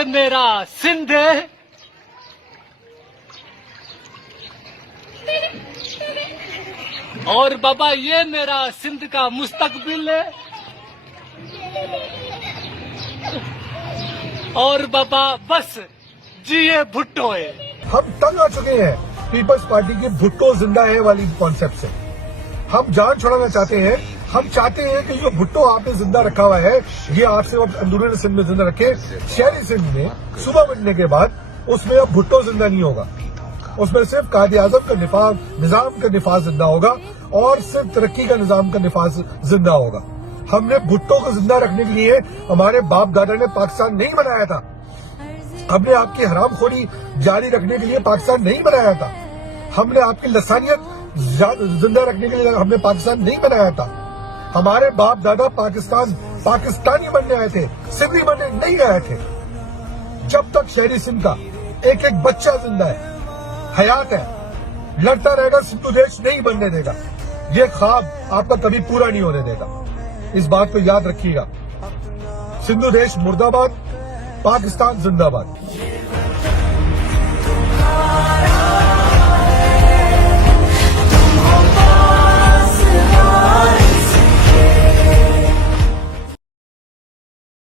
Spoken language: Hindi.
ये मेरा सिंध है, और बाबा ये मेरा सिंध का मुस्तकबिल है, और बाबा बस जिए भुट्टो है। हम तंग आ चुके हैं पीपल्स पार्टी के भुट्टो जिंदा है वाली कॉन्सेप्ट से। हम जान छुड़ाना चाहते हैं। हम चाहते हैं कि जो भुट्टो आपने जिंदा रखा हुआ है, ये आपसे अंदरूनी सिंध में जिंदा रखे। शहरी सिंध में सुबह बनने के बाद उसमें अब भुट्टो जिंदा नहीं होगा। उसमें सिर्फ कायद-ए-आज़म का निजाम का निफाज जिंदा होगा और सिर्फ तरक्की का निजाम का निफाज जिंदा होगा। हमने भुट्टो को जिंदा रखने के लिए हमारे बाप दादा ने पाकिस्तान नहीं बनाया था। हमने आपकी हरामखोरी जारी रखने के लिए पाकिस्तान नहीं बनाया था। हमने आपकी लसानियत जिंदा रखने के लिए हमने पाकिस्तान नहीं बनाया था। हमारे बाप दादा पाकिस्तानी बनने आए थे, सिंधी बनने नहीं आए थे। जब तक शहरी सिंध का एक एक बच्चा जिंदा है, हयात है, लड़ता रहेगा, सिंधु देश नहीं बनने देगा। ये ख्वाब आपका कभी पूरा नहीं होने देगा। इस बात को याद रखिएगा। सिंधु देश मुर्दाबाद, पाकिस्तान जिंदाबाद।